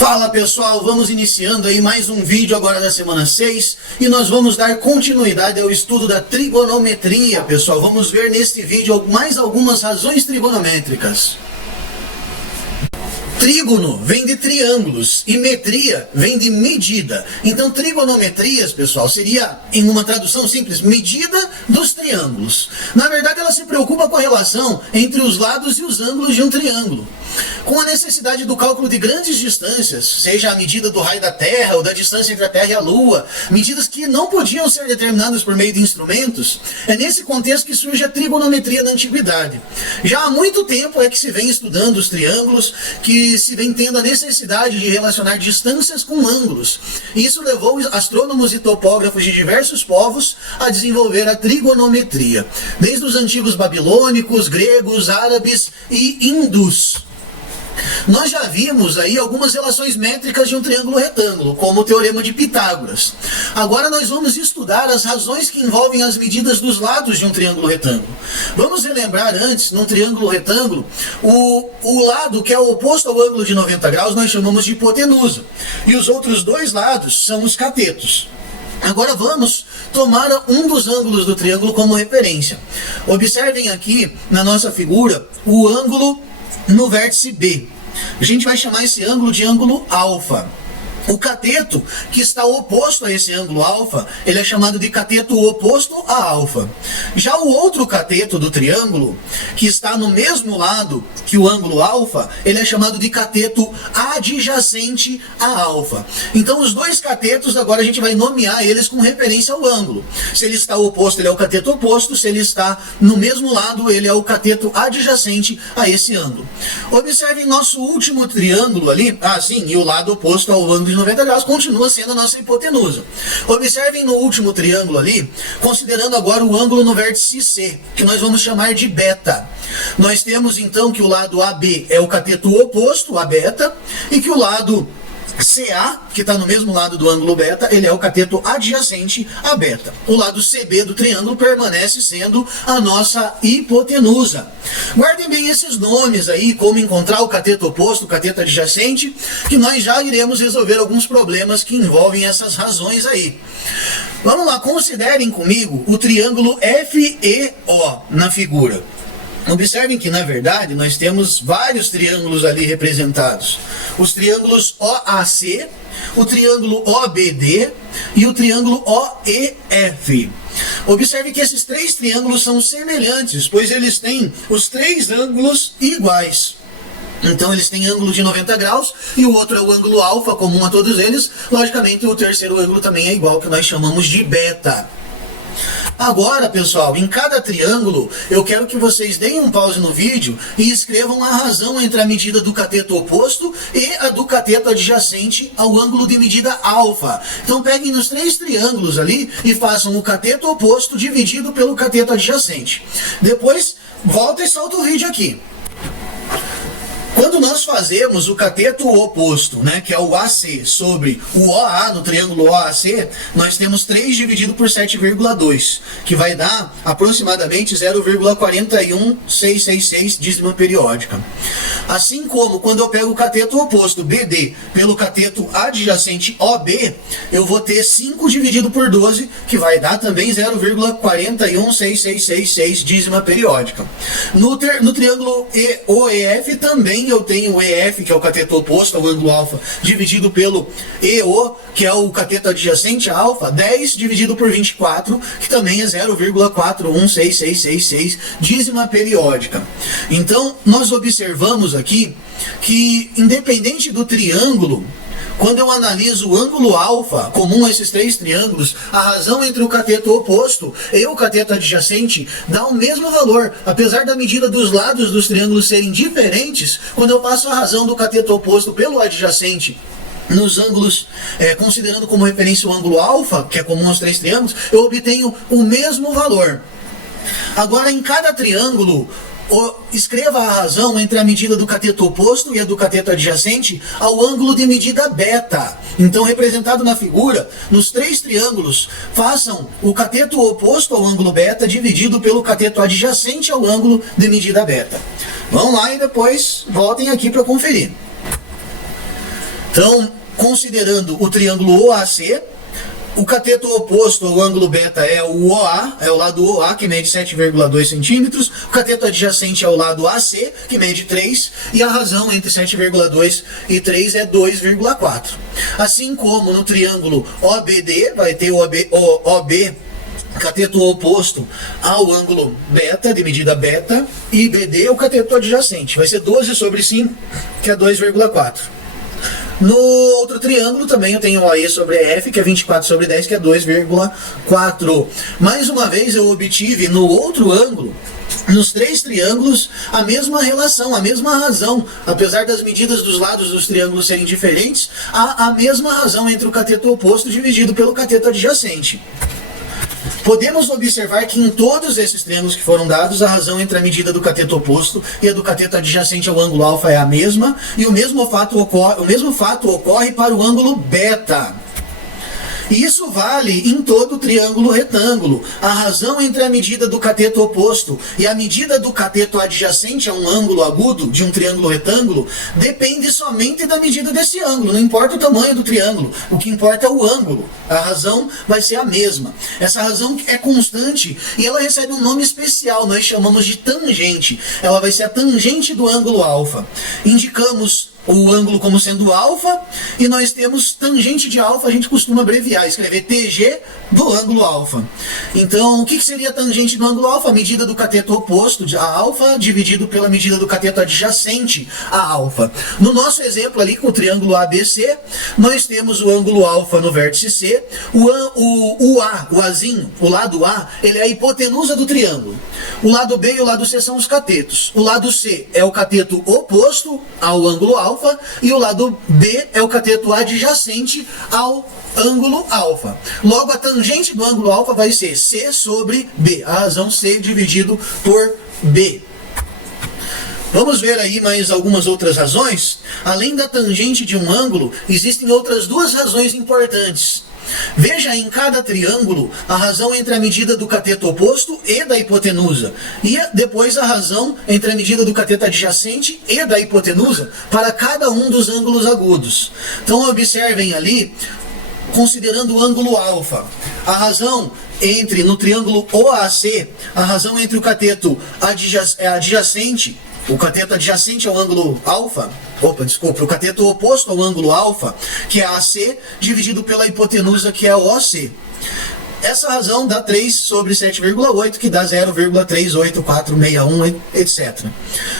Fala pessoal, vamos iniciando aí mais um vídeo agora da semana 6 e nós vamos dar continuidade ao estudo da trigonometria, pessoal. Vamos ver neste vídeo mais algumas razões trigonométricas. Trígono vem de triângulos e metria vem de medida. Então trigonometrias, pessoal, seria, em uma tradução simples, medida dos triângulos. Na verdade, ela se preocupa com a relação entre os lados e os ângulos de um triângulo. Com a necessidade do cálculo de grandes distâncias, seja a medida do raio da Terra ou da distância entre a Terra e a Lua, medidas que não podiam ser determinadas por meio de instrumentos, é nesse contexto que surge a trigonometria na antiguidade. Já há muito tempo é que se vem estudando os triângulos, que se vem tendo a necessidade de relacionar distâncias com ângulos. Isso levou astrônomos e topógrafos de diversos povos a desenvolver a trigonometria, desde os antigos babilônicos, gregos, árabes e hindus. Nós já vimos aí algumas relações métricas de um triângulo retângulo, como o Teorema de Pitágoras. Agora nós vamos estudar as razões que envolvem as medidas dos lados de um triângulo retângulo. Vamos relembrar antes, num triângulo retângulo, o lado que é o oposto ao ângulo de 90 graus nós chamamos de hipotenusa. E os outros dois lados são os catetos. Agora vamos tomar um dos ângulos do triângulo como referência. Observem aqui na nossa figura o ângulo no vértice B. A gente vai chamar esse ângulo de ângulo alfa. O cateto que está oposto a esse ângulo alfa, ele é chamado de cateto oposto a alfa. Já o outro cateto do triângulo, que está no mesmo lado que o ângulo alfa, ele é chamado de cateto adjacente a alfa. Então os dois catetos, agora a gente vai nomear eles com referência ao ângulo. Se ele está oposto, ele é o cateto oposto. Se ele está no mesmo lado, ele é o cateto adjacente a esse ângulo. Observem nosso último triângulo ali. E o lado oposto ao ângulo de 90 graus continua sendo a nossa hipotenusa. Observem no último triângulo ali, considerando agora o ângulo no vértice C, que nós vamos chamar de beta. Nós temos então que o lado AB é o cateto oposto a beta, e que o lado CA, que está no mesmo lado do ângulo beta, ele é o cateto adjacente a beta. O lado CB do triângulo permanece sendo a nossa hipotenusa. Guardem bem esses nomes aí, como encontrar o cateto oposto, o cateto adjacente, que nós já iremos resolver alguns problemas que envolvem essas razões aí. Vamos lá, considerem comigo o triângulo FEO na figura. Observem que, na verdade, nós temos vários triângulos ali representados. Os triângulos OAC, o triângulo OBD e o triângulo OEF. Observe que esses três triângulos são semelhantes, pois eles têm os três ângulos iguais. Então eles têm ângulo de 90 graus e o outro é o ângulo alfa, comum a todos eles. Logicamente o terceiro ângulo também é igual, que nós chamamos de beta. Agora, pessoal, em cada triângulo, eu quero que vocês deem um pause no vídeo e escrevam a razão entre a medida do cateto oposto e a do cateto adjacente ao ângulo de medida alfa. Então peguem nos três triângulos ali e façam o cateto oposto dividido pelo cateto adjacente. Depois, volta e solta o vídeo aqui. Quando nós fazemos o cateto oposto, que é o AC, sobre o OA, no triângulo OAC, nós temos 3 dividido por 7,2, que vai dar aproximadamente 0,41666 dízima periódica. Assim como quando eu pego o cateto oposto, BD, pelo cateto adjacente OB, eu vou ter 5 dividido por 12, que vai dar também 0,41666 dízima periódica. No triângulo OEF também eu tenho o EF, que é o cateto oposto ao ângulo alfa, dividido pelo EO, que é o cateto adjacente a alfa, 10 dividido por 24, que também é 0,41666 dízima periódica. Então, nós observamos aqui que, independente do triângulo, quando eu analiso o ângulo alfa, comum a esses três triângulos, a razão entre o cateto oposto e o cateto adjacente dá o mesmo valor. Apesar da medida dos lados dos triângulos serem diferentes, quando eu passo a razão do cateto oposto pelo adjacente nos ângulos, considerando como referência o ângulo alfa, que é comum aos três triângulos, eu obtenho o mesmo valor. Agora, em cada triângulo, escreva a razão entre a medida do cateto oposto e a do cateto adjacente ao ângulo de medida beta. Então, representado na figura, nos três triângulos, façam o cateto oposto ao ângulo beta dividido pelo cateto adjacente ao ângulo de medida beta. Vão lá e depois voltem aqui para conferir. Então, considerando o triângulo OAC, o cateto oposto ao ângulo beta é o OA, é o lado OA, que mede 7,2 centímetros, o cateto adjacente é o lado AC, que mede 3, e a razão entre 7,2 e 3 é 2,4. Assim como no triângulo OBD, vai ter o OB, cateto oposto ao ângulo beta, de medida beta, e BD é o cateto adjacente, vai ser 12 sobre 5, que é 2,4. No outro triângulo também eu tenho OE sobre EF, que é 24 sobre 10, que é 2,4. Mais uma vez eu obtive no outro ângulo, nos três triângulos, a mesma relação, a mesma razão. Apesar das medidas dos lados dos triângulos serem diferentes, há a mesma razão entre o cateto oposto dividido pelo cateto adjacente. Podemos observar que em todos esses triângulos que foram dados, a razão entre a medida do cateto oposto e a do cateto adjacente ao ângulo alfa é a mesma, e o mesmo fato ocorre para o ângulo beta. E isso vale em todo o triângulo retângulo. A razão entre a medida do cateto oposto e a medida do cateto adjacente a um ângulo agudo de um triângulo retângulo depende somente da medida desse ângulo, não importa o tamanho do triângulo, o que importa é o ângulo. A razão vai ser a mesma. Essa razão é constante e ela recebe um nome especial, nós chamamos de tangente. Ela vai ser a tangente do ângulo alfa. Indicamos o ângulo como sendo alfa, e nós temos tangente de alfa, a gente costuma abreviar, escrever TG do ângulo alfa. Então, o que seria a tangente do ângulo alfa? A medida do cateto oposto a alfa dividido pela medida do cateto adjacente a alfa. No nosso exemplo ali com o triângulo ABC, nós temos o ângulo alfa no vértice C, o Azinho, o lado A, ele é a hipotenusa do triângulo. O lado B e o lado C são os catetos. O lado C é o cateto oposto ao ângulo alfa, e o lado B é o cateto adjacente ao ângulo alfa. Logo, a tangente do ângulo alfa vai ser C sobre B, a razão C dividido por B. Vamos ver aí mais algumas outras razões. Além da tangente de um ângulo, existem outras duas razões importantes. Veja em cada triângulo a razão entre a medida do cateto oposto e da hipotenusa, e depois a razão entre a medida do cateto adjacente e da hipotenusa para cada um dos ângulos agudos. Então observem ali, considerando o ângulo alfa, a razão entre, no triângulo OAC, a razão entre o cateto adjacente, o cateto adjacente ao ângulo alfa, o cateto oposto ao ângulo alfa, que é AC, dividido pela hipotenusa, que é OC. Essa razão dá 3 sobre 7,8, que dá 0,38461, etc.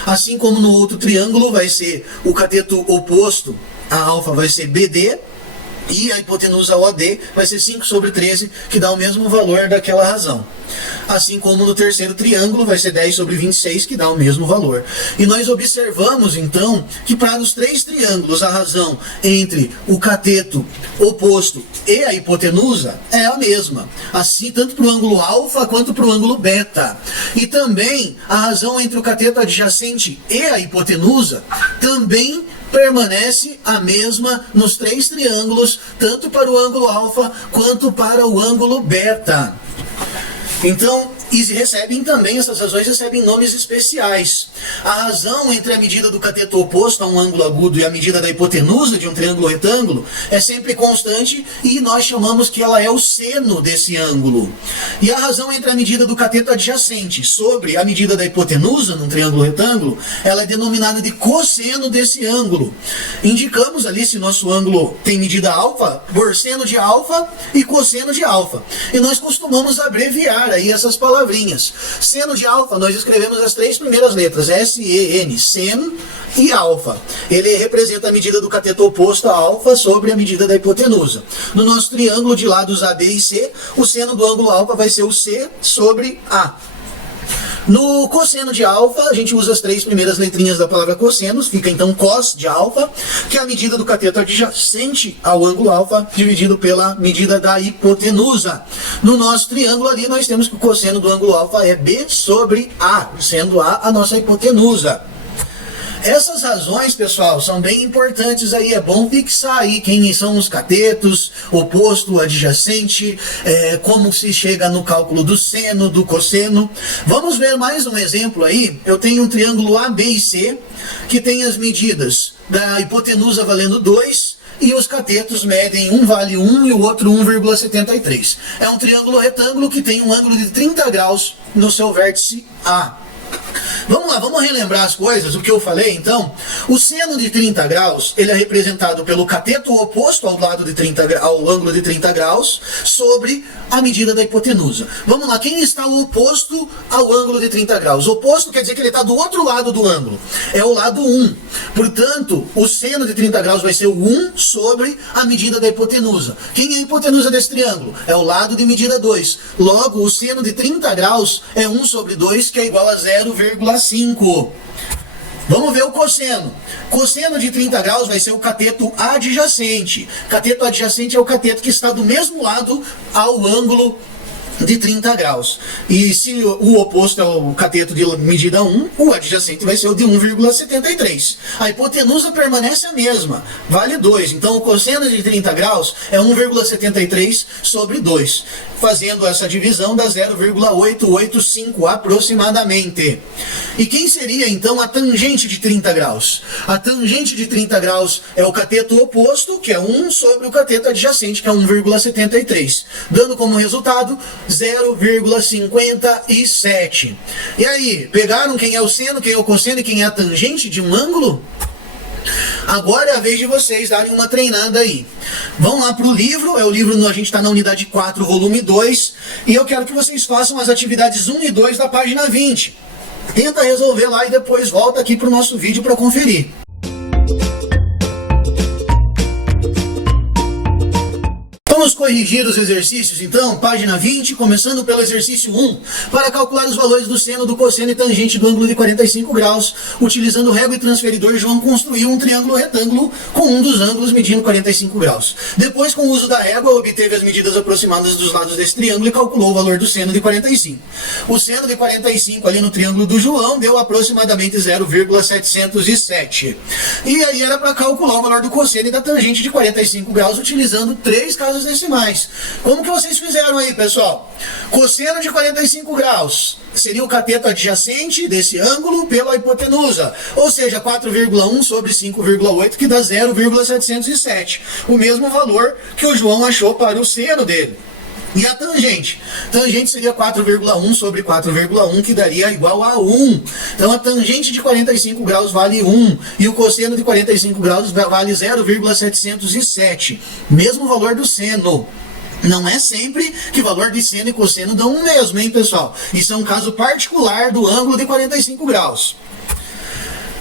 Assim como no outro triângulo vai ser o cateto oposto a alfa vai ser BD, e a hipotenusa OD vai ser 5 sobre 13, que dá o mesmo valor daquela razão. Assim como no terceiro triângulo vai ser 10 sobre 26, que dá o mesmo valor. E nós observamos então que para os três triângulos a razão entre o cateto oposto e a hipotenusa é a mesma. Assim, tanto para o ângulo alfa quanto para o ângulo beta. E também a razão entre o cateto adjacente e a hipotenusa também permanece a mesma nos três triângulos, tanto para o ângulo alfa quanto para o ângulo beta. Então, essas razões recebem nomes especiais. A razão entre a medida do cateto oposto a um ângulo agudo e a medida da hipotenusa de um triângulo retângulo é sempre constante, e nós chamamos que ela é o seno desse ângulo. E a razão entre a medida do cateto adjacente sobre a medida da hipotenusa num triângulo retângulo, ela é denominada de cosseno desse ângulo. Indicamos ali, se nosso ângulo tem medida alfa, por seno de alfa e cosseno de alfa. E nós costumamos abreviar aí essas palavrinhas. Seno de alfa, nós escrevemos as três primeiras letras, S-E-N, seno e alfa. Ele representa a medida do cateto oposto a alfa sobre a medida da hipotenusa. No nosso triângulo de lados AB e C, o seno do ângulo alfa vai ser o C sobre A. No cosseno de alfa, a gente usa as três primeiras letrinhas da palavra cossenos, fica então cos de alfa, que é a medida do cateto adjacente ao ângulo alfa, dividido pela medida da hipotenusa. No nosso triângulo ali, nós temos que o cosseno do ângulo alfa é B sobre A, sendo A nossa hipotenusa. Essas razões, pessoal, são bem importantes aí, é bom fixar aí quem são os catetos, oposto, adjacente, como se chega no cálculo do seno, do cosseno. Vamos ver mais um exemplo aí. Eu tenho um triângulo A, B e C, que tem as medidas da hipotenusa valendo 2 e os catetos medem, um vale 1 e o outro 1,73. É um triângulo retângulo que tem um ângulo de 30 graus no seu vértice A. Vamos lá, vamos relembrar as coisas, o que eu falei então. O seno de 30 graus, ele é representado pelo cateto oposto ao lado de 30, ao ângulo de 30 graus, sobre a medida da hipotenusa. Vamos lá, quem está oposto ao ângulo de 30 graus? O oposto quer dizer que ele está do outro lado do ângulo, é o lado 1. Portanto, o seno de 30 graus vai ser o 1 sobre a medida da hipotenusa. Quem é a hipotenusa desse triângulo? É o lado de medida 2. Logo, o seno de 30 graus é 1 sobre 2, que é igual a 0,5. Vamos ver o cosseno. Cosseno de 30 graus vai ser o cateto adjacente. Cateto adjacente é o cateto que está do mesmo lado ao ângulo de 30 graus. E se o oposto é o cateto de medida 1, o adjacente vai ser o de 1,73. A hipotenusa permanece a mesma, vale 2. Então o cosseno de 30 graus é 1,73 sobre 2. Fazendo essa divisão dá 0,885 aproximadamente. E quem seria então a tangente de 30 graus? A tangente de 30 graus é o cateto oposto, que é 1 sobre o cateto adjacente, que é 1,73. Dando como resultado 0,57. E aí, pegaram quem é o seno, quem é o cosseno e quem é a tangente de um ângulo? Agora é a vez de vocês darem uma treinada aí. Vão lá para o livro, a gente está na unidade 4, volume 2, e eu quero que vocês façam as atividades 1 e 2 da página 20. Tenta resolver lá e depois volta aqui para o nosso vídeo para conferir. Vamos corrigir os exercícios então, página 20, começando pelo exercício 1. Para calcular os valores do seno, do cosseno e tangente do ângulo de 45 graus, utilizando régua e transferidor, João construiu um triângulo retângulo com um dos ângulos medindo 45 graus. Depois, com o uso da régua, obteve as medidas aproximadas dos lados desse triângulo e calculou o valor do seno de 45. O seno de 45 ali no triângulo do João deu aproximadamente 0,707. E aí era para calcular o valor do cosseno e da tangente de 45 graus utilizando 3 casas decimais. Como que vocês fizeram aí, pessoal? Cosseno de 45 graus seria o cateto adjacente desse ângulo pela hipotenusa, ou seja, 4,1 sobre 5,8, que dá 0,707. O mesmo valor que o João achou para o seno dele. E a tangente? Tangente seria 4,1 sobre 4,1, que daria igual a 1. Então a tangente de 45 graus vale 1. E o cosseno de 45 graus vale 0,707. Mesmo valor do seno. Não é sempre que valor de seno e cosseno dão o mesmo, hein, pessoal? Isso é um caso particular do ângulo de 45 graus.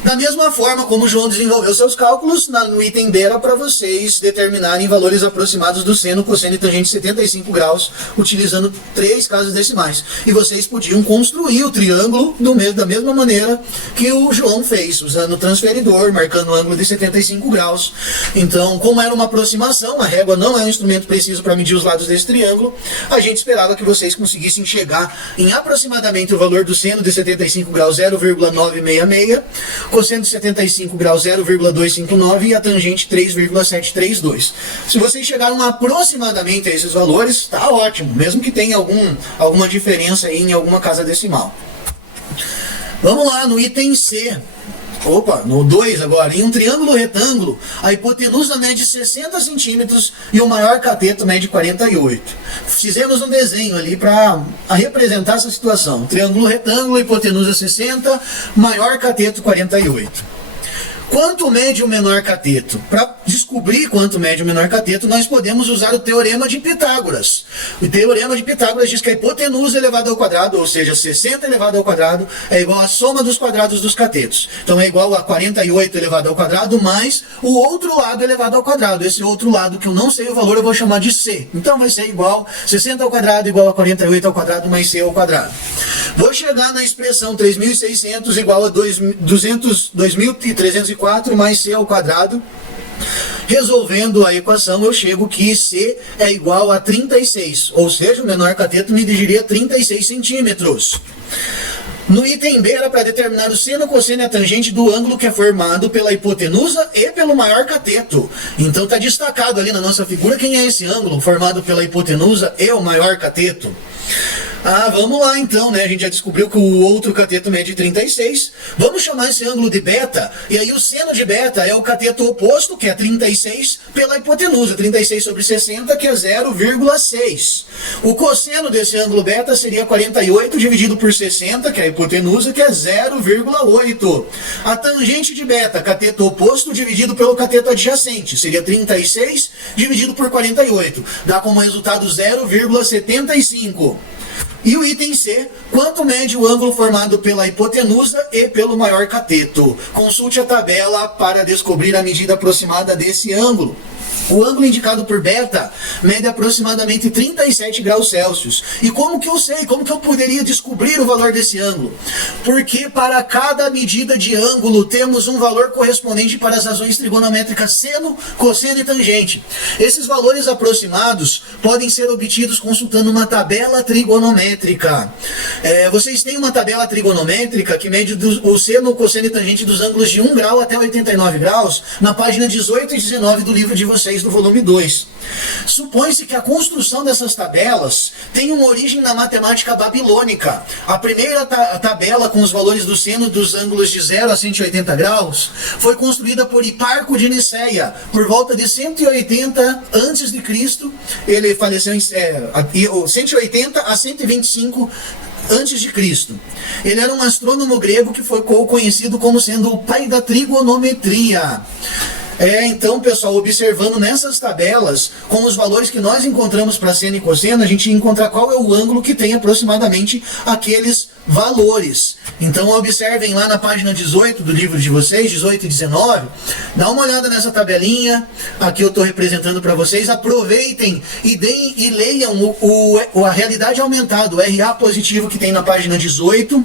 Da mesma forma como o João desenvolveu seus cálculos, no item B era para vocês determinarem valores aproximados do seno, cosseno e tangente de 75 graus, utilizando 3 casas decimais. E vocês podiam construir o triângulo da mesma maneira que o João fez, usando o transferidor, marcando o ângulo de 75 graus. Então, como era uma aproximação, a régua não é um instrumento preciso para medir os lados desse triângulo, a gente esperava que vocês conseguissem chegar em aproximadamente o valor do seno de 75 graus, 0,966, cosseno de 75 graus 0,259 e a tangente 3,732. Se vocês chegaram aproximadamente a esses valores, está ótimo, mesmo que tenha alguma diferença aí em alguma casa decimal. Vamos lá no item C. No 2 agora, em um triângulo retângulo, a hipotenusa mede 60 centímetros e o maior cateto mede 48. Fizemos um desenho ali para representar essa situação. Triângulo retângulo, hipotenusa 60, maior cateto 48. Quanto mede o menor cateto? Para descobrir quanto mede o menor cateto, nós podemos usar o teorema de Pitágoras. O teorema de Pitágoras diz que a hipotenusa elevada ao quadrado, ou seja, 60 elevado ao quadrado, é igual à soma dos quadrados dos catetos. Então é igual a 48 elevado ao quadrado mais o outro lado elevado ao quadrado. Esse outro lado que eu não sei o valor eu vou chamar de C. Então vai ser igual 60 ao quadrado igual a 48 ao quadrado mais C ao quadrado. Vou chegar na expressão 3.600 igual a 2.304 mais C ao quadrado. Resolvendo a equação, eu chego que C é igual a 36, ou seja, o menor cateto mediria 36 centímetros. No item B era para determinar o seno, cosseno e a tangente do ângulo que é formado pela hipotenusa e pelo maior cateto. Então está destacado ali na nossa figura quem é esse ângulo formado pela hipotenusa e o maior cateto. Ah, vamos lá então, né? A gente já descobriu que o outro cateto mede 36. Vamos chamar esse ângulo de beta, e aí o seno de beta é o cateto oposto, que é 36, pela hipotenusa, 36 sobre 60, que é 0,6. O cosseno desse ângulo beta seria 48 dividido por 60, que é a hipotenusa, que é 0,8. A tangente de beta, cateto oposto dividido pelo cateto adjacente, seria 36 dividido por 48. Dá como resultado 0,75. E o item C, quanto mede o ângulo formado pela hipotenusa e pelo maior cateto? Consulte a tabela para descobrir a medida aproximada desse ângulo. O ângulo indicado por beta mede aproximadamente 37 graus Celsius. E como que eu sei? Como que eu poderia descobrir o valor desse ângulo? Porque para cada medida de ângulo temos um valor correspondente para as razões trigonométricas seno, cosseno e tangente. Esses valores aproximados podem ser obtidos consultando uma tabela trigonométrica. Vocês têm uma tabela trigonométrica que mede o seno, cosseno e tangente dos ângulos de 1 grau até 89 graus na página 18 e 19 do livro de vocês, do volume 2. Supõe-se que a construção dessas tabelas tem uma origem na matemática babilônica. A primeira tabela com os valores do seno dos ângulos de 0 a 180 graus foi construída por Hiparco de Niceia por volta de 180 a.C. Ele faleceu em 180 a 125 antes de Cristo. Ele era um astrônomo grego que foi conhecido como sendo o pai da trigonometria. Então, pessoal, observando nessas tabelas, com os valores que nós encontramos para seno e cosseno, a gente encontra qual é o ângulo que tem aproximadamente aqueles valores. Então, observem lá na página 18 do livro de vocês, 18 e 19, dá uma olhada nessa tabelinha, aqui eu estou representando para vocês, aproveitem e leiam a realidade aumentada, o RA positivo que tem na página 18,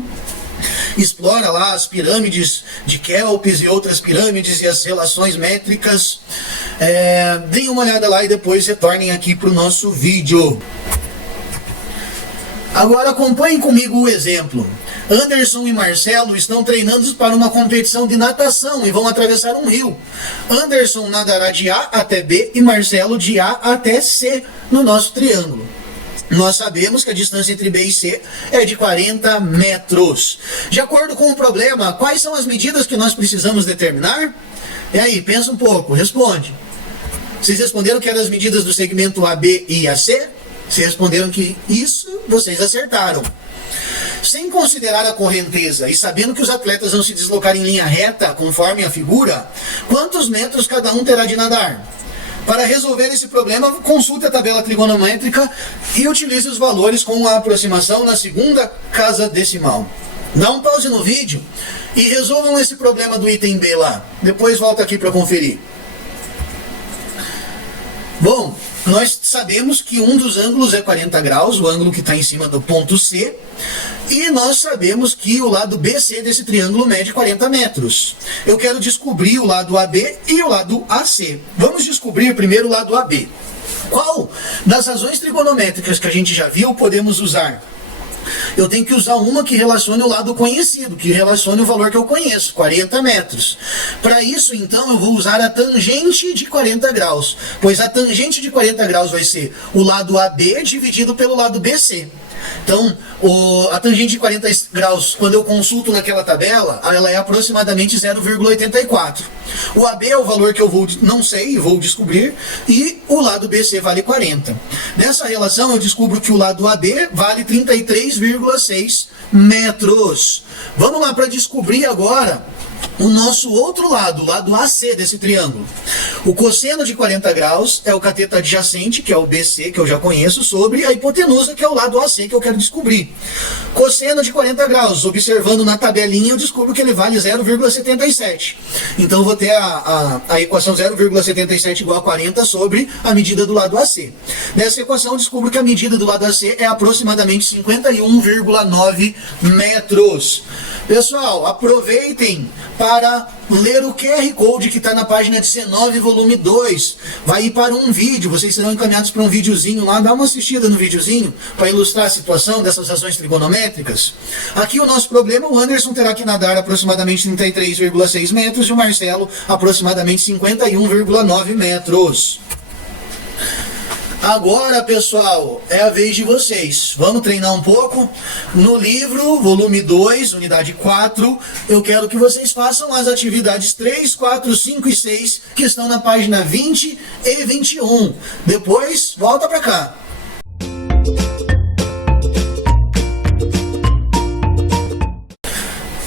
explora lá as pirâmides de Kelps e outras pirâmides e as relações métricas. Deem uma olhada lá e depois retornem aqui para o nosso vídeo. Agora acompanhem comigo o exemplo. Anderson e Marcelo estão treinando para uma competição de natação e vão atravessar um rio. Anderson nadará de A até B e Marcelo de A até C no nosso triângulo. Nós sabemos que a distância entre B e C é de 40 metros. De acordo com o problema, quais são as medidas que nós precisamos determinar? E aí, pensa um pouco, responde. Vocês responderam que eram as medidas do segmento AB e AC? Vocês responderam que isso, vocês acertaram. Sem considerar a correnteza e sabendo que os atletas vão se deslocar em linha reta, conforme a figura, quantos metros cada um terá de nadar? Para resolver esse problema, consulte a tabela trigonométrica e utilize os valores com a aproximação na segunda casa decimal. Dá um pause no vídeo e resolvam esse problema do item B lá. Depois volta aqui para conferir. Bom, nós sabemos que um dos ângulos é 40 graus, o ângulo que está em cima do ponto C, e nós sabemos que o lado BC desse triângulo mede 40 metros. Eu quero descobrir o lado AB e o lado AC. Vamos descobrir primeiro o lado AB. Qual das razões trigonométricas que a gente já viu podemos usar? Eu tenho que usar uma que relacione o lado conhecido, que relacione o valor que eu conheço, 40 metros. Para isso, então, eu vou usar a tangente de 40 graus, pois a tangente de 40 graus vai ser o lado AB dividido pelo lado BC. Então, a tangente de 40 graus, quando eu consulto naquela tabela, ela é aproximadamente 0,84. O AB é o valor que eu não sei, vou descobrir, e o lado BC vale 40. Nessa relação, eu descubro que o lado AB vale 33,6 metros. Vamos lá para descobrir agora o nosso outro lado, o lado AC desse triângulo. O cosseno de 40 graus é o cateto adjacente, que é o BC, que eu já conheço, sobre a hipotenusa, que é o lado AC, que eu quero descobrir. Cosseno de 40 graus, observando na tabelinha, eu descubro que ele vale 0,77. Então eu vou ter a equação 0,77 igual a 40 sobre a medida do lado AC. Nessa equação eu descubro que a medida do lado AC é aproximadamente 51,9 metros. Pessoal, aproveitem para ler o QR Code que está na página 19, volume 2. Vai ir para um vídeo, vocês serão encaminhados para um videozinho lá, dá uma assistida no videozinho para ilustrar a situação dessas razões trigonométricas. Aqui o nosso problema, o Anderson terá que nadar aproximadamente 33,6 metros e o Marcelo aproximadamente 51,9 metros. Agora, pessoal, é a vez de vocês. Vamos treinar um pouco? No livro, volume 2, unidade 4, eu quero que vocês façam as atividades 3, 4, 5 e 6, que estão na página 20 e 21. Depois, volta para cá.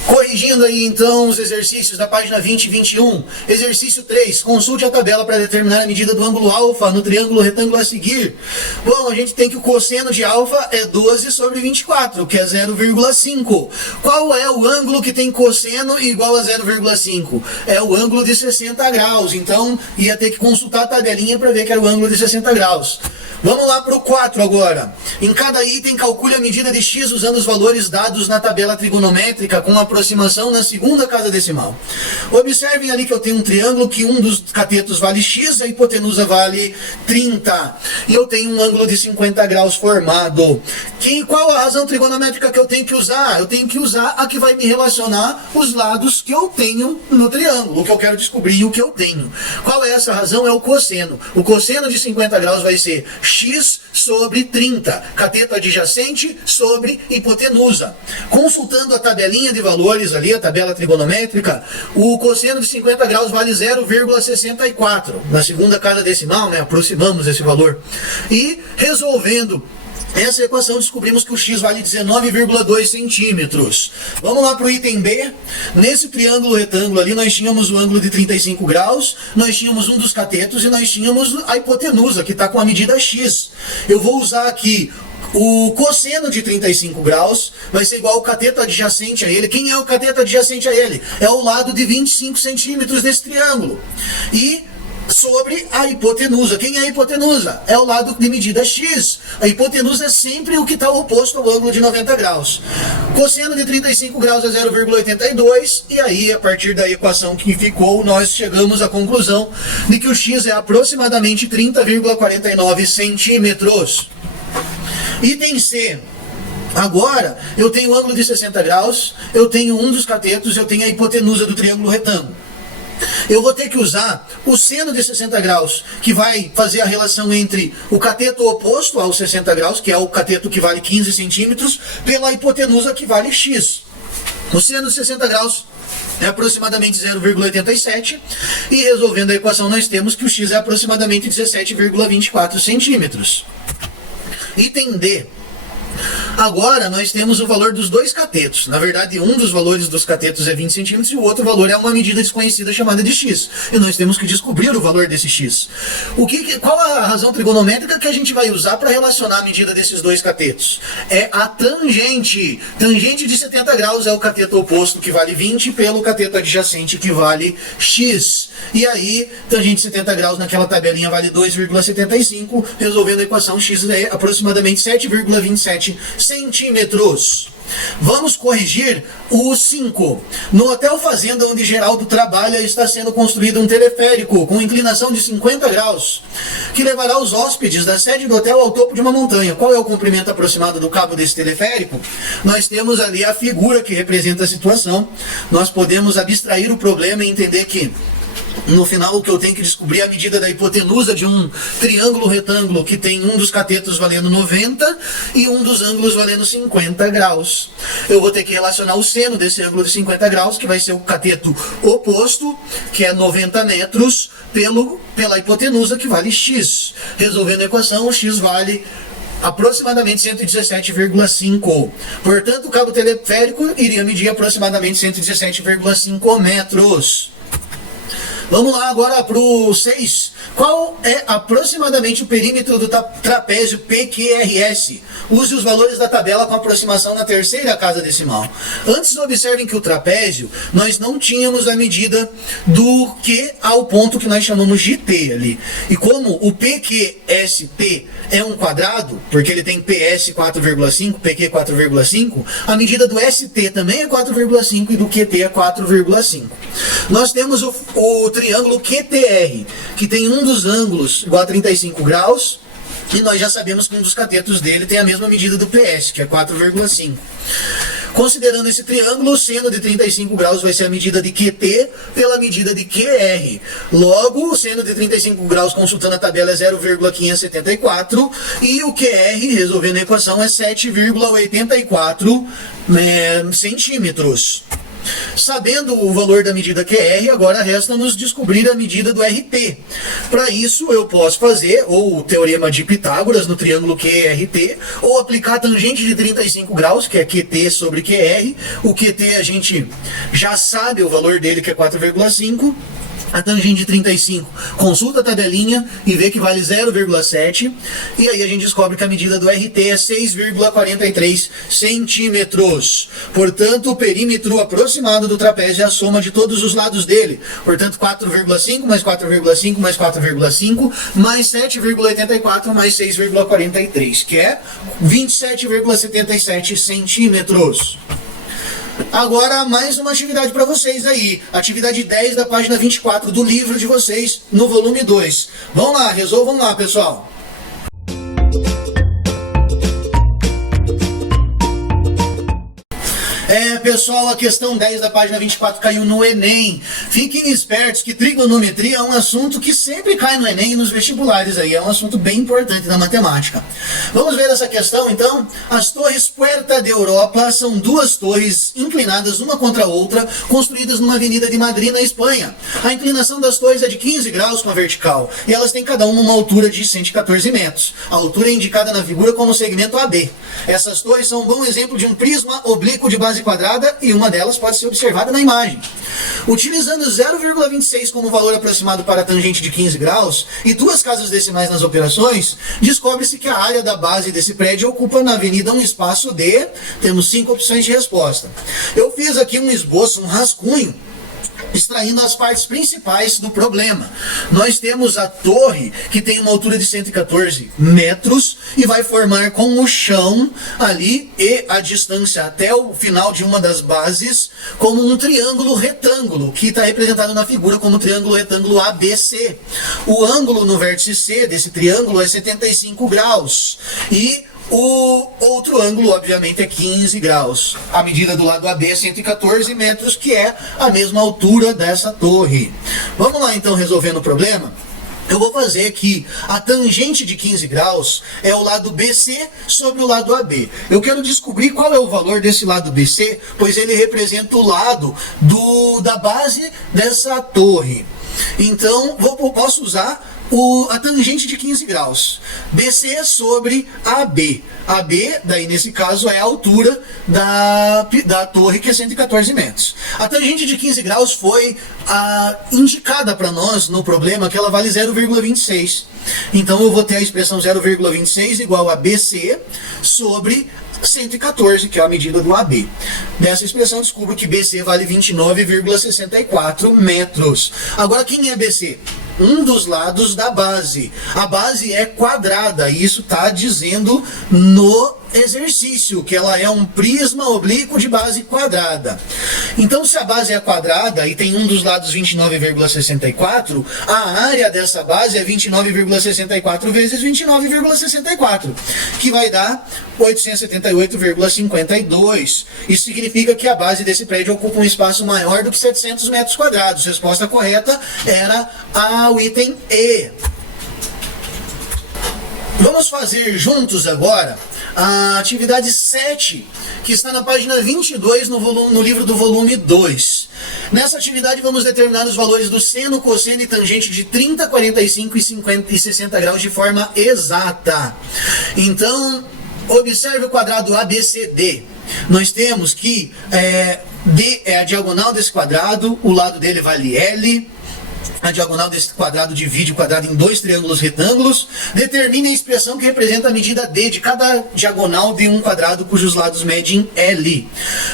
Corrigindo aí então os exercícios da página 20 e 21. Exercício 3. Consulte a tabela para determinar a medida do ângulo alfa no triângulo retângulo a seguir. Bom, a gente tem que o cosseno de alfa é 12 sobre 24, que é 0,5. Qual é o ângulo que tem cosseno igual a 0,5? É o ângulo de 60 graus. Então, ia ter que consultar a tabelinha para ver que era o ângulo de 60 graus. Vamos lá para o 4 agora. Em cada item, calcule a medida de x usando os valores dados na tabela trigonométrica com aproximação na segunda casa decimal. Observem ali que eu tenho um triângulo que um dos catetos vale x, a hipotenusa vale 30. E eu tenho um ângulo de 50 graus formado. Qual a razão trigonométrica que eu tenho que usar? Eu tenho que usar a que vai me relacionar os lados que eu tenho no triângulo, o que eu quero descobrir e o que eu tenho. Qual é essa razão? É o cosseno. O cosseno de 50 graus vai ser x sobre 30, cateto adjacente sobre hipotenusa. Consultando a tabelinha de valores ali, a tabela trigonométrica, o cosseno de 50 graus vale 0,64. Na segunda casa decimal, né, aproximamos esse valor. E resolvendo essa equação, descobrimos que o x vale 19,2 centímetros. Vamos lá para o item B. Nesse triângulo retângulo ali, nós tínhamos o ângulo de 35 graus, nós tínhamos um dos catetos e nós tínhamos a hipotenusa, que está com a medida x. Eu vou usar aqui o cosseno de 35 graus, vai ser igual ao cateto adjacente a ele. Quem é o cateto adjacente a ele? É o lado de 25 centímetros desse triângulo. E sobre a hipotenusa. Quem é a hipotenusa? É o lado de medida x. A hipotenusa é sempre o que está oposto ao ângulo de 90 graus. Cosseno de 35 graus é 0,82. E aí, a partir da equação que ficou, nós chegamos à conclusão de que o x é aproximadamente 30,49 centímetros. Item C. Agora, eu tenho o ângulo de 60 graus, eu tenho um dos catetos, eu tenho a hipotenusa do triângulo retângulo. Eu vou ter que usar o seno de 60 graus, que vai fazer a relação entre o cateto oposto aos 60 graus, que é o cateto que vale 15 centímetros, pela hipotenusa que vale x. O seno de 60 graus é aproximadamente 0,87 e resolvendo a equação nós temos que o x é aproximadamente 17,24 centímetros. Item D. Agora nós temos o valor dos dois catetos. Na verdade, um dos valores dos catetos é 20 centímetros e o outro valor é uma medida desconhecida chamada de x. E nós temos que descobrir o valor desse x. Qual a razão trigonométrica que a gente vai usar para relacionar a medida desses dois catetos? É a tangente. Tangente de 70 graus é o cateto oposto, que vale 20, pelo cateto adjacente, que vale x. E aí, tangente de 70 graus naquela tabelinha vale 2,75. Resolvendo a equação, x é aproximadamente 7,27 centímetros. Vamos corrigir o 5. No Hotel Fazenda, onde Geraldo trabalha, está sendo construído um teleférico com inclinação de 50 graus, que levará os hóspedes da sede do hotel ao topo de uma montanha. Qual é o comprimento aproximado do cabo desse teleférico? Nós temos ali a figura que representa a situação. Nós podemos abstrair o problema e entender que no final, o que eu tenho que descobrir é a medida da hipotenusa de um triângulo retângulo que tem um dos catetos valendo 90 e um dos ângulos valendo 50 graus. Eu vou ter que relacionar o seno desse ângulo de 50 graus, que vai ser o cateto oposto, que é 90 metros, pela hipotenusa, que vale x. Resolvendo a equação, o x vale aproximadamente 117,5. Portanto, o cabo teleférico iria medir aproximadamente 117,5 metros. Vamos lá agora para o 6. Qual é aproximadamente o perímetro do trapézio PQRS? Use os valores da tabela com aproximação na terceira casa decimal. Antes, observem que o trapézio, nós não tínhamos a medida do Q ao ponto que nós chamamos de T ali. E como o PQST é um quadrado, porque ele tem PS 4,5, PQ 4,5, a medida do ST também é 4,5 e do QT é 4,5. Nós temos o triângulo QTR, que tem um dos ângulos igual a 35 graus, e nós já sabemos que um dos catetos dele tem a mesma medida do PS, que é 4,5. Considerando esse triângulo, o seno de 35 graus vai ser a medida de QT pela medida de QR. Logo, o seno de 35 graus, consultando a tabela, é 0,574 e o QR, resolvendo a equação, é 7,84 centímetros. Sabendo o valor da medida QR, agora resta-nos descobrir a medida do RT. Para isso, eu posso fazer ou o teorema de Pitágoras no triângulo QRT, ou aplicar a tangente de 35 graus, que é QT sobre QR. O QT a gente já sabe o valor dele, que é 4,5. A tangente de 35, consulta a tabelinha e vê que vale 0,7. E aí a gente descobre que a medida do RT é 6,43 centímetros. Portanto, o perímetro aproximado do trapézio é a soma de todos os lados dele. Portanto, 4,5 mais 4,5 mais 4,5 mais 7,84 mais 6,43, que é 27,77 centímetros. Agora, mais uma atividade para vocês aí. Atividade 10 da página 24 do livro de vocês, no volume 2. Vamos lá, resolvam lá, pessoal. Pessoal, a questão 10 da página 24 caiu no Enem. Fiquem espertos que trigonometria é um assunto que sempre cai no Enem e nos vestibulares aí. É um assunto bem importante da matemática. Vamos ver essa questão, então. As torres Puerta de Europa são duas torres inclinadas uma contra a outra, construídas numa avenida de Madrid, na Espanha. A inclinação das torres é de 15 graus com a vertical, e elas têm cada uma altura de 114 metros. A altura é indicada na figura como segmento AB. Essas torres são um bom exemplo de um prisma oblíquo de base quadrada, e uma delas pode ser observada na imagem. Utilizando 0,26 como valor aproximado para a tangente de 15 graus e duas casas decimais nas operações, descobre-se que a área da base desse prédio ocupa na avenida um espaço de... Temos 5 opções de resposta. Eu fiz aqui um esboço, um rascunho, extraindo as partes principais do problema. Nós temos a torre, que tem uma altura de 114 metros e vai formar com o chão ali e a distância até o final de uma das bases como um triângulo retângulo, que está representado na figura como triângulo retângulo ABC. O ângulo no vértice C desse triângulo é 75 graus e o outro ângulo, obviamente, é 15 graus. A medida do lado AB é 114 metros, que é a mesma altura dessa torre. Vamos lá, então, resolvendo o problema? Eu vou fazer aqui a tangente de 15 graus é o lado BC sobre o lado AB. Eu quero descobrir qual é o valor desse lado BC, pois ele representa o lado da base dessa torre. Então, posso usar a tangente de 15 graus. BC sobre AB. AB, daí nesse caso, é a altura da torre, que é 114 metros. A tangente de 15 graus foi indicada para nós no problema que ela vale 0,26. Então eu vou ter a expressão 0,26 igual a BC sobre 114, que é a medida do AB. Dessa expressão, descubro que BC vale 29,64 metros. Agora, quem é BC? Um dos lados da base. A base é quadrada, e isso está dizendo no exercício, que ela é um prisma oblíquo de base quadrada. Então, se a base é quadrada e tem um dos lados 29,64, a área dessa base é 29,64 vezes 29,64, que vai dar 878,52. Isso significa que a base desse prédio ocupa um espaço maior do que 700 metros quadrados. A resposta correta era o item E. Vamos fazer juntos agora a atividade 7, que está na página 22 no livro do volume 2. Nessa atividade vamos determinar os valores do seno, cosseno e tangente de 30, 45, 50 e 60 graus de forma exata. Então, observe o quadrado ABCD. Nós temos que D é a diagonal desse quadrado, o lado dele vale L. A diagonal desse quadrado divide o quadrado em dois triângulos retângulos. Determine a expressão que representa a medida D de cada diagonal de um quadrado cujos lados medem L.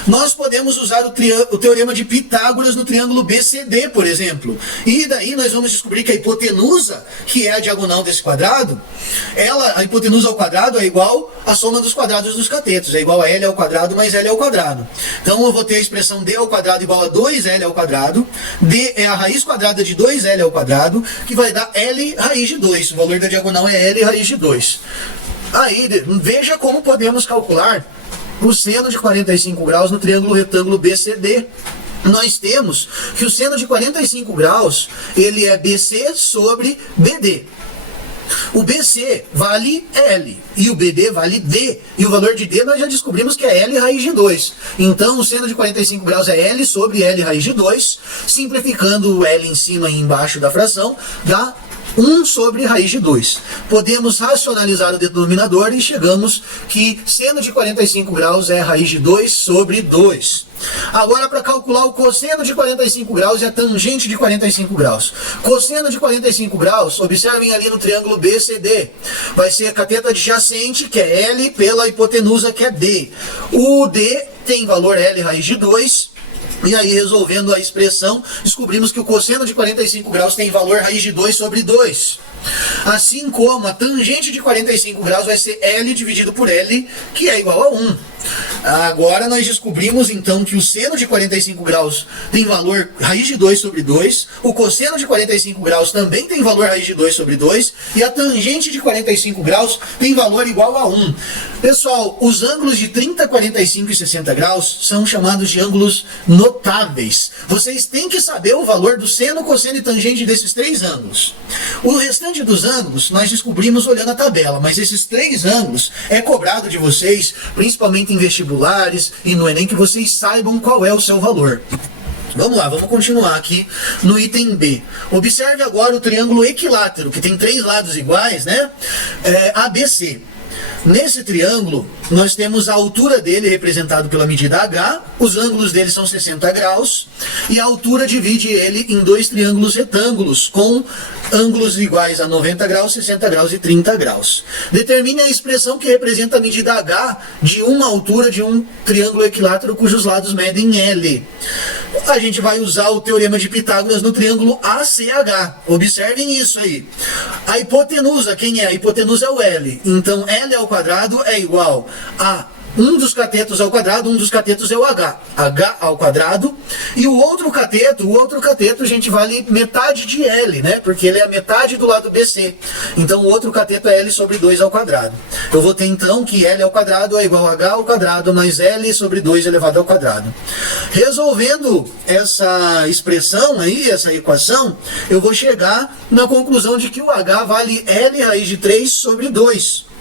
Nós podemos usar o teorema de Pitágoras no triângulo BCD, por exemplo. E daí nós vamos descobrir que a hipotenusa, que é a diagonal desse quadrado, a hipotenusa ao quadrado é igual à soma dos quadrados dos catetos. É igual a L ao quadrado mais L ao quadrado. Então eu vou ter a expressão D ao quadrado igual a 2L ao quadrado. D é a raiz quadrada de 2L ao quadrado, que vai dar L raiz de 2. O valor da diagonal é L raiz de 2. Aí, veja como podemos calcular o seno de 45 graus no triângulo retângulo BCD. Nós temos que o seno de 45 graus, ele é BC sobre BD. O BC vale L e o BD vale D. E o valor de D nós já descobrimos que é L raiz de 2. Então o seno de 45 graus é L sobre L raiz de 2. Simplificando o L em cima e embaixo da fração, dá 1 sobre raiz de 2. Podemos racionalizar o denominador e chegamos que seno de 45 graus é raiz de 2 sobre 2. Agora, para calcular o cosseno de 45 graus e a tangente de 45 graus. Cosseno de 45 graus, observem ali no triângulo BCD, vai ser a cateta adjacente, que é L, pela hipotenusa, que é D. O D tem valor L raiz de 2. E aí, resolvendo a expressão, descobrimos que o cosseno de 45 graus tem valor raiz de 2 sobre 2. Assim como a tangente de 45 graus vai ser L dividido por L, que é igual a 1. Agora nós descobrimos então que o seno de 45 graus tem valor raiz de 2 sobre 2, o cosseno de 45 graus também tem valor raiz de 2 sobre 2, e a tangente de 45 graus tem valor igual a 1. Pessoal, os ângulos de 30, 45 e 60 graus são chamados de ângulos notáveis. Vocês têm que saber o valor do seno, cosseno e tangente desses três ângulos. O restante dos ângulos nós descobrimos olhando a tabela, mas esses três ângulos é cobrado de vocês, principalmente em vestibulares e no Enem, que vocês saibam qual é o seu valor. Vamos lá, vamos continuar aqui no item B. Observe agora o triângulo equilátero, que tem três lados iguais, né? ABC. Nesse triângulo, nós temos a altura dele representado pela medida H, os ângulos dele são 60 graus, e a altura divide ele em dois triângulos retângulos, com ângulos iguais a 90 graus, 60 graus e 30 graus. Determine a expressão que representa a medida H de uma altura de um triângulo equilátero cujos lados medem L. A gente vai usar o teorema de Pitágoras no triângulo ACH. Observem isso aí. A hipotenusa, quem é? A hipotenusa é o L. Então, L ao quadrado é igual a um dos catetos ao quadrado, um dos catetos é o H. H ao quadrado. E o outro cateto, a gente vale metade de L, né? Porque ele é a metade do lado BC. Então o outro cateto é L sobre 2 ao quadrado. Eu vou ter então que L ao quadrado é igual a H ao quadrado mais L sobre 2 elevado ao quadrado. Resolvendo essa expressão aí, essa equação, eu vou chegar na conclusão de que o H vale L raiz de 3 sobre 2.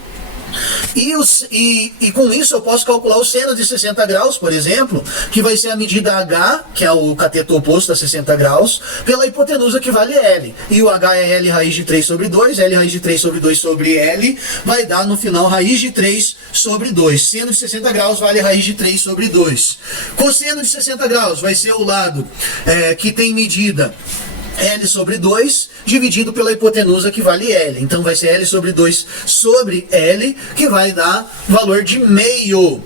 E com isso eu posso calcular o seno de 60 graus, por exemplo, que vai ser a medida H, que é o cateto oposto a 60 graus, pela hipotenusa que vale L. E o H é L raiz de 3 sobre 2, L raiz de 3 sobre 2 sobre L, vai dar no final raiz de 3 sobre 2. Seno de 60 graus vale raiz de 3 sobre 2. Cosseno de 60 graus vai ser o lado que tem medida L sobre 2, dividido pela hipotenusa que vale L. Então vai ser L sobre 2 sobre L, que vai dar valor de meio.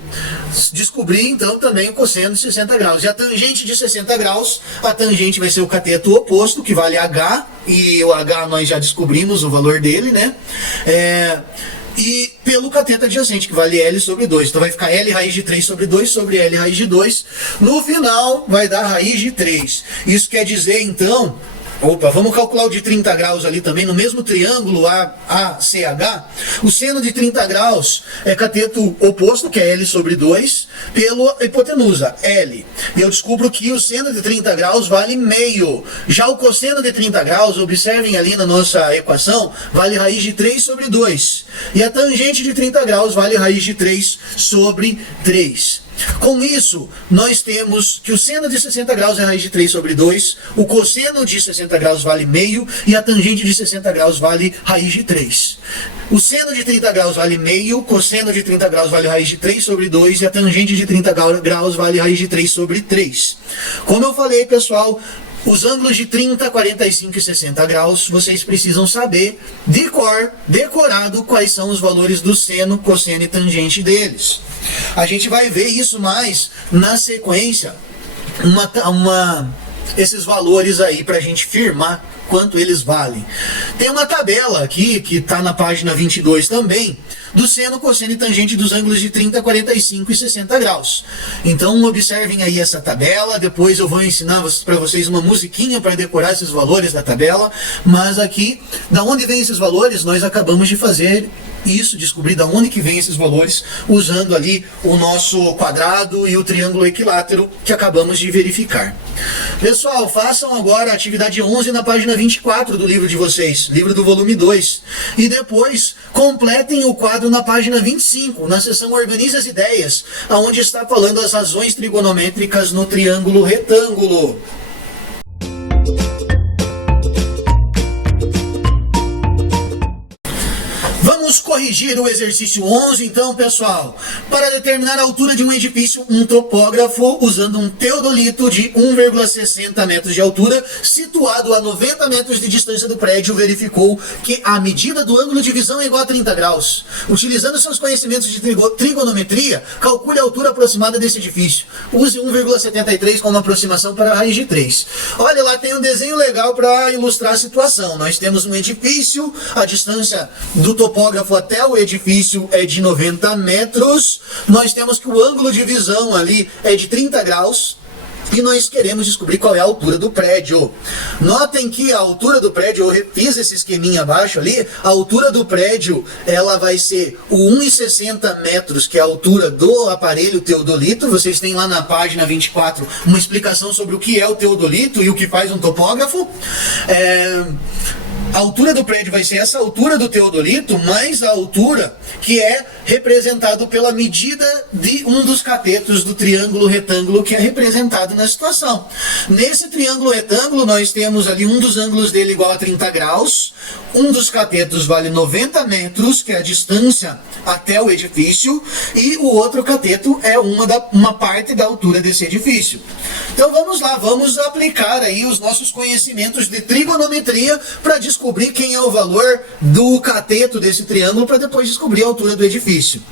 Descobri então também o cosseno de 60 graus. E a tangente de 60 graus, a tangente vai ser o cateto oposto, que vale H, e o H nós já descobrimos o valor dele, né? E pelo cateto adjacente, que vale L sobre 2. Então vai ficar L raiz de 3 sobre 2 sobre L raiz de 2. No final vai dar raiz de 3. Isso quer dizer então... vamos calcular o de 30 graus ali também, no mesmo triângulo ACH. O seno de 30 graus é cateto oposto, que é L sobre 2, pela hipotenusa, L. E eu descubro que o seno de 30 graus vale meio. Já o cosseno de 30 graus, observem ali na nossa equação, vale raiz de 3 sobre 2. E a tangente de 30 graus vale raiz de 3 sobre 3. Com isso, nós temos que o seno de 60 graus é raiz de 3 sobre 2, o cosseno de 60 graus vale meio e a tangente de 60 graus vale raiz de 3. O seno de 30 graus vale meio, o cosseno de 30 graus vale raiz de 3 sobre 2 e a tangente de 30 graus vale raiz de 3 sobre 3. Como eu falei, pessoal, os ângulos de 30, 45 e 60 graus, vocês precisam saber de cor, decorado, quais são os valores do seno, cosseno e tangente deles. A gente vai ver isso mais na sequência, esses valores aí para a gente firmar quanto eles valem. Tem uma tabela aqui, que está na página 22 também, do seno, cosseno e tangente dos ângulos de 30, 45 e 60 graus. Então observem aí essa tabela, depois eu vou ensinar para vocês uma musiquinha para decorar esses valores da tabela, mas aqui, da onde vem esses valores, nós acabamos de fazer isso, descobrir de onde que vem esses valores, usando ali o nosso quadrado e o triângulo equilátero que acabamos de verificar. Pessoal, façam agora a atividade 11 na página 24 do livro de vocês, livro do volume 2. E depois completem o quadro na página 25, na seção Organize as Ideias, onde está falando as razões trigonométricas no triângulo retângulo. Vamos corrigir o exercício 11, então, pessoal. Para determinar a altura de um edifício, um topógrafo, usando um teodolito de 1,60 metros de altura, situado a 90 metros de distância do prédio, verificou que a medida do ângulo de visão é igual a 30 graus. Utilizando seus conhecimentos de trigonometria, calcule a altura aproximada desse edifício. Use 1,73 como aproximação para a raiz de 3. Olha, lá tem um desenho legal para ilustrar a situação. Nós temos um edifício, a distância do topógrafo até o edifício é de 90 metros, nós temos que o ângulo de visão ali é de 30 graus, e nós queremos descobrir qual é a altura do prédio. Notem que a altura do prédio, eu refiz esse esqueminha abaixo ali, a altura do prédio, ela vai ser o 1,60 metros, que é a altura do aparelho teodolito. Vocês têm lá na página 24 uma explicação sobre o que é o teodolito e o que faz um topógrafo. A altura do prédio vai ser essa altura do teodolito, mais a altura que é representado pela medida de um dos catetos do triângulo retângulo que é representado na situação. Nesse triângulo retângulo nós temos ali um dos ângulos dele igual a 30 graus, um dos catetos vale 90 metros, que é a distância até o edifício, e o outro cateto é uma parte da altura desse edifício. Então vamos lá, vamos aplicar aí os nossos conhecimentos de trigonometria para descobrir quem é o valor do cateto desse triângulo, para depois descobrir a altura do edifício.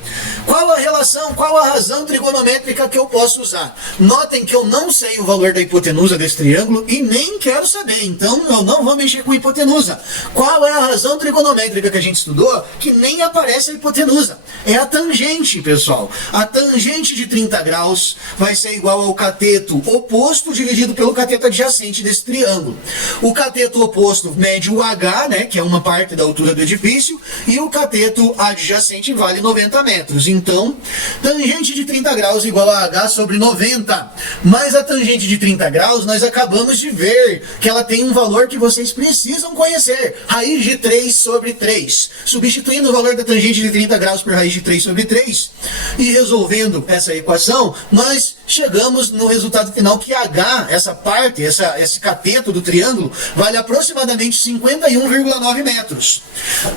Qual a relação, qual a razão trigonométrica que eu posso usar? Notem que eu não sei o valor da hipotenusa desse triângulo e nem quero saber, então eu não vou mexer com hipotenusa. Qual é a razão trigonométrica que a gente estudou que nem aparece a hipotenusa? É a tangente, pessoal. A tangente de 30 graus vai ser igual ao cateto oposto dividido pelo cateto adjacente desse triângulo. O cateto oposto mede o H, né, que é uma parte da altura do edifício, e o cateto adjacente vale 90 metros. Então, tangente de 30 graus igual a H sobre 90. Mas a tangente de 30 graus, nós acabamos de ver que ela tem um valor que vocês precisam conhecer. Raiz de 3 sobre 3. Substituindo o valor da tangente de 30 graus por raiz de 3 sobre 3 e resolvendo essa equação, nós chegamos no resultado final que H, essa parte, esse cateto do triângulo, vale aproximadamente 51,9 metros.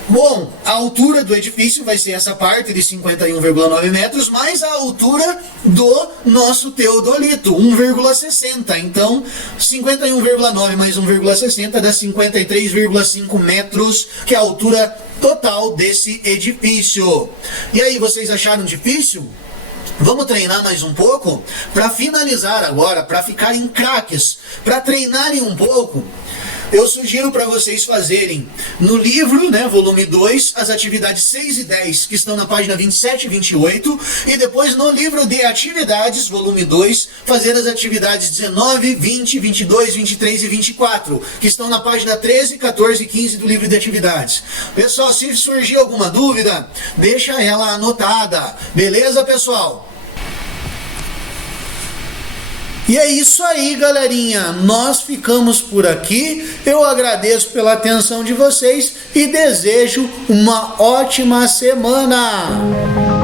Bom, a altura do edifício vai ser essa parte de 51,9 metros, mais a altura do nosso teodolito, 1,60. Então, 51,9 mais 1,60 dá 53,5 metros, que é a altura total desse edifício. E aí, vocês acharam difícil? Vamos treinar mais um pouco? Para finalizar agora, para ficarem craques, para treinarem um pouco, eu sugiro para vocês fazerem no livro, né, volume 2, as atividades 6 e 10, que estão na página 27 e 28, e depois no livro de atividades, volume 2, fazer as atividades 19, 20, 22, 23 e 24, que estão na página 13, 14 e 15 do livro de atividades. Pessoal, se surgir alguma dúvida, deixa ela anotada. Beleza, pessoal? E é isso aí, galerinha. Nós ficamos por aqui. Eu agradeço pela atenção de vocês e desejo uma ótima semana.